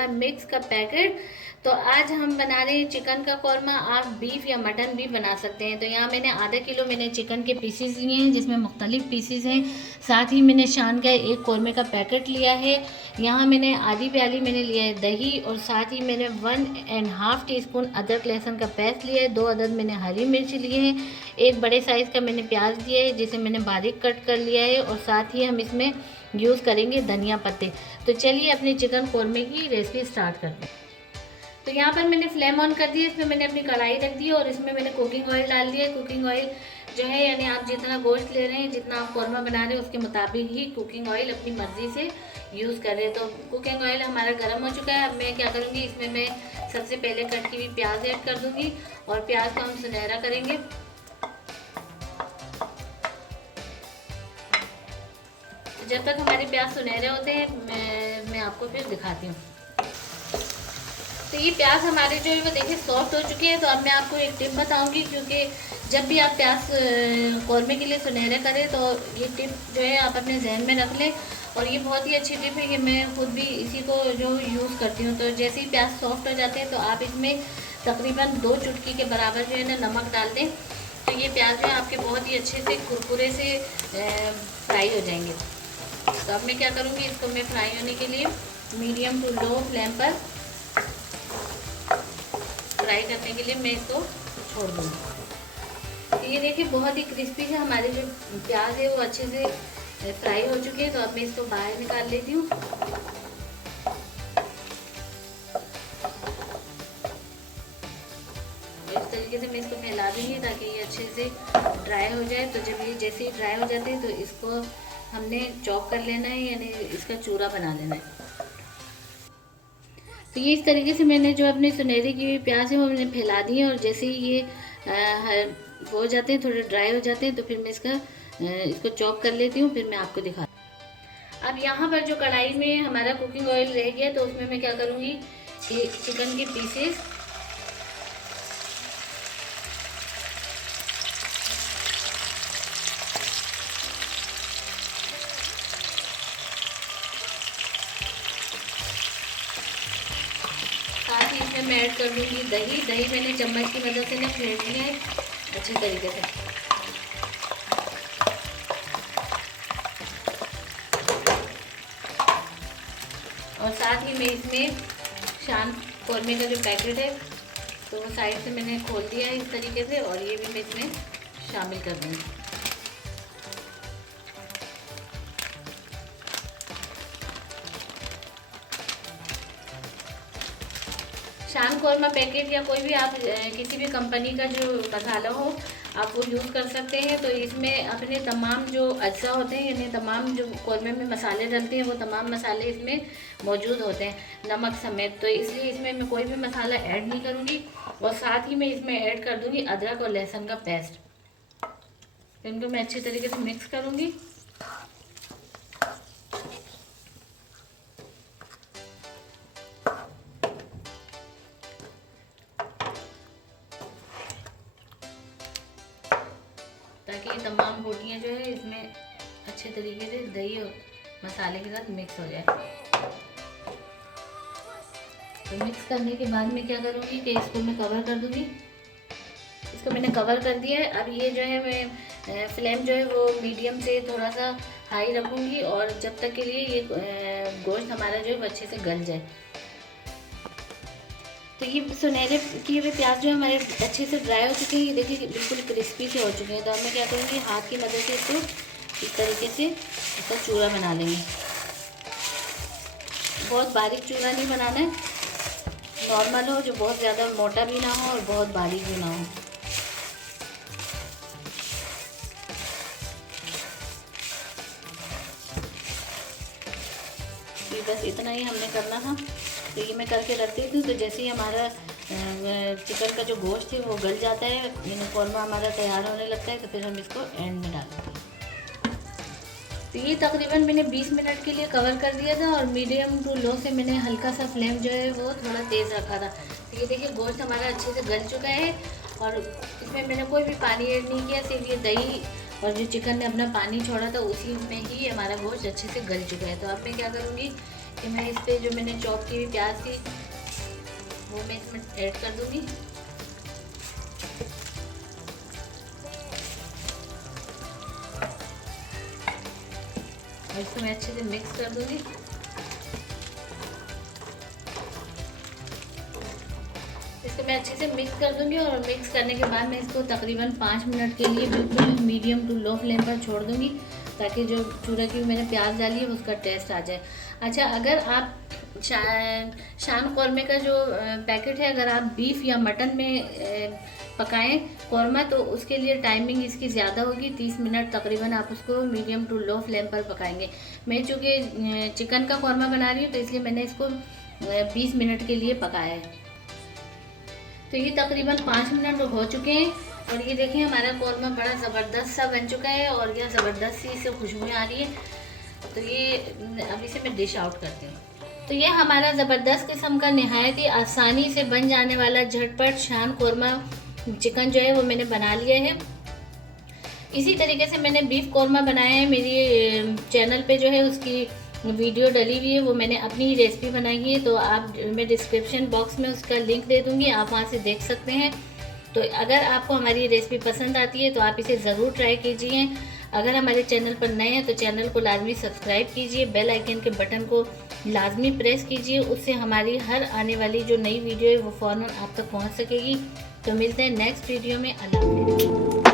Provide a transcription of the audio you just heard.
Korma mix का packet. तो आज हम बना रहे हैं चिकन का कौरमा। आप बीफ या मटन भी बना सकते हैं। तो यहाँ मैंने आधा किलो मैंने चिकन के पीसेस लिए हैं, जिसमें मुख्तलिफ पीसेस हैं। साथ ही मैंने शान का एक कौरमे का पैकेट लिया है। यहाँ मैंने आधी प्याली मैंने लिया है दही, और साथ ही मैंने 1.5 टीस्पून अदरक लहसुन का पेस्ट लिया है। 2 अदद मैंने हरी मिर्च लिए हैं। एक बड़े साइज़ का मैंने प्याज लिया है, जिसे मैंने बारीक कट कर लिया है। और साथ ही हम इसमें यूज़ करेंगे धनिया पत्ते। तो चलिए अपने चिकन कौरमे की रेसिपी स्टार्ट करते हैं। तो यहाँ पर मैंने फ्लेम ऑन कर दी, इसमें मैंने अपनी कढ़ाई रख दी और इसमें मैंने कुकिंग ऑयल डाल दिया। कुकिंग ऑयल जो है यानी आप जितना गोश्त ले रहे हैं, जितना आप कौरमा बना रहे हैं, उसके मुताबिक ही कुकिंग ऑयल अपनी मर्ज़ी से यूज़ कर रहे हैं। तो कुकिंग ऑयल हमारा गर्म हो चुका है। अब मैं क्या करूँगी, इसमें मैं सबसे पहले कट की हुई प्याज ऐड कर दूँगी और प्याज को हम सुनहरा करेंगे। जब तक हमारे प्याज सुनहरे होते हैं मैं आपको फिर दिखाती हूँ। तो ये प्याज हमारे जो है वो देखिए सॉफ्ट हो चुके हैं। तो अब मैं आपको एक टिप बताऊंगी, क्योंकि जब भी आप प्याज कौरमे के लिए सुनहरे करें तो ये टिप जो है आप अपने जहन में रख लें। और ये बहुत ही अच्छी टिप है, कि मैं खुद भी इसी को जो यूज़ करती हूँ। तो जैसे ही प्याज सॉफ्ट हो जाते हैं तो आप इसमें तकरीबन 2 चुटकी के बराबर जो है ना नमक डाल दें। तो ये प्याज जो है आपके बहुत ही अच्छे से कुरकुरे से फ्राई हो जाएंगे। तो अब मैं क्या करूँगी, इसको मैं फ्राई होने के लिए मीडियम टू लो फ्लेम पर फ्राई करने के लिए मैं इसको छोड़ दूँगी। ये देखिए बहुत ही क्रिस्पी से हमारे जो प्याज है वो अच्छे से फ्राई हो चुके हैं। तो अब मैं इसको बाहर निकाल लेती हूँ। इस तरीके से मैं इसको फैला दूँगी ताकि ये अच्छे से ड्राई हो जाए। तो जब ये जैसे ही ड्राई हो जाते हैं तो इसको हमने चॉप कर लेना है, यानी इसका चूरा बना लेना है। तो ये इस तरीके से मैंने जो अपने सुनहरी की हुई प्याज है वो मैंने फैला दी है। और जैसे ही ये हो जाते हैं, थोड़े ड्राई हो जाते हैं, तो फिर मैं इसको चॉप कर लेती हूँ। फिर मैं आपको दिखा। अब यहाँ पर जो कढ़ाई में हमारा कुकिंग ऑयल रह गया, तो उसमें मैं क्या करूँगी, चिकन के पीसेस साथ ही इसमें मैं ऐड कर दूँगी दही। दही मैंने चम्मच की मदद से ना फेंट लिया है अच्छी तरीके से। और साथ ही मैं इसमें शान कौरमे का जो पैकेट है तो वो साइड से मैंने खोल दिया है इस तरीके से, और ये भी मैं इसमें शामिल कर दूँगी। शान कौरमा पैकेट या कोई भी आप किसी भी कंपनी का जो मसाला हो आप वो यूज़ कर सकते हैं। तो इसमें अपने तमाम जो अज्जा होते हैं, यानी तमाम जो कौरमे में मसाले डलते हैं, वो तमाम मसाले इसमें मौजूद होते हैं, नमक समेत। तो इसलिए इसमें मैं कोई भी मसाला ऐड नहीं करूँगी। और साथ ही मैं इसमें ऐड कर दूँगी अदरक और लहसुन का पेस्ट। इनको मैं अच्छी तरीके से मिक्स करूँगी। ताकि ये तमाम बोटियाँ जो है इसमें अच्छे तरीके से दही और मसाले के साथ मिक्स हो जाए। तो मिक्स करने के बाद मैं क्या करूँगी कि इसको मैं कवर कर दूँगी। इसको मैंने कवर कर दिया है। अब ये जो है मैं फ्लेम जो है वो मीडियम से थोड़ा सा हाई रखूँगी, और जब तक के लिए ये गोश्त हमारा जो है वो अच्छे से गल जाए। तो ये सुनहरे किए हुए प्याज जो है हमारे अच्छे से ड्राई हो चुके हैं। ये देखिए बिल्कुल क्रिस्पी से हो चुके हैं। तो अब मैं क्या करूँगी, हाथ की मदद से इसको इस तरीके से इसका चूरा बना लेंगे। बहुत बारीक चूरा नहीं बनाना है, नॉर्मल हो, जो बहुत ज़्यादा मोटा भी ना हो और बहुत बारीक भी ना हो। ये बस इतना ही हमने करना था। तो ये मैं करके रखती थी। तो जैसे ही हमारा चिकन का जो गोश्त है वो गल जाता है, यानी कौरमा हमारा तैयार होने लगता है, तो फिर हम इसको एंड में डालते हैं। तो ये तकरीबन मैंने 20 मिनट के लिए कवर कर दिया था, और मीडियम टू लो से मैंने हल्का सा फ्लेम जो है वो थोड़ा तेज़ रखा था। तो ये देखिए गोश्त हमारा अच्छे से गल चुका है, और इसमें मैंने कोई भी पानी ऐड नहीं किया, सिर्फ ये दही और जो चिकन ने अपना पानी छोड़ा था उसी में ही हमारा गोश्त अच्छे से गल चुका है। तो अब मैं क्या करूँगी, कि मैं इस पर जो मैंने चॉप की हुई प्याज थी वो मैं इसमें ऐड कर दूँगी। और इसको मैं अच्छे से मिक्स कर दूँगी। इसको मैं अच्छे से मिक्स कर दूंगी और मिक्स करने के बाद मैं इसको तकरीबन 5 मिनट के लिए बिल्कुल मीडियम टू लो फ्लेम पर छोड़ दूंगी, ताकि जो चूरा की मैंने प्याज डाली है उसका टेस्ट आ जाए। अच्छा, अगर आप शान कौरमे का जो पैकेट है, अगर आप बीफ या मटन में पकाएं कौरमा, तो उसके लिए टाइमिंग इसकी ज़्यादा होगी। 30 मिनट तकरीबन आप उसको मीडियम टू लो फ्लेम पर पकाएंगे। मैं चूँकि चिकन का कौरमा बना रही हूँ तो इसलिए मैंने इसको 20 मिनट के लिए पकाया है। तो ये तकरीबन 5 मिनट हो चुके हैं और ये देखिए हमारा कौरमा बड़ा ज़बरदस्त सा बन चुका है और यह ज़बरदस्त सी इससे खुशबू आ रही है। तो ये अब इसे मैं डिश आउट करती हूँ। तो ये हमारा ज़बरदस्त किस्म का नहायत ही आसानी से बन जाने वाला झटपट शान कौरमा चिकन जो है वो मैंने बना लिया है। इसी तरीके से मैंने बीफ कौरमा बनाया है, मेरी चैनल पे जो है उसकी वीडियो डली हुई है, वो मैंने अपनी ही रेसिपी बनाई है। तो आप, मैं डिस्क्रिप्शन बॉक्स में उसका लिंक दे दूँगी, आप वहाँ से देख सकते हैं। तो अगर आपको हमारी रेसिपी पसंद आती है तो आप इसे ज़रूर ट्राई कीजिए। अगर हमारे चैनल पर नए हैं तो चैनल को लाजमी सब्सक्राइब कीजिए, बेल आइकन के बटन को लाजमी प्रेस कीजिए, उससे हमारी हर आने वाली जो नई वीडियो है वो फ़ौरन आप तक पहुँच सकेगी। तो मिलते हैं नेक्स्ट वीडियो में। अल्लाह हाफ़िज़।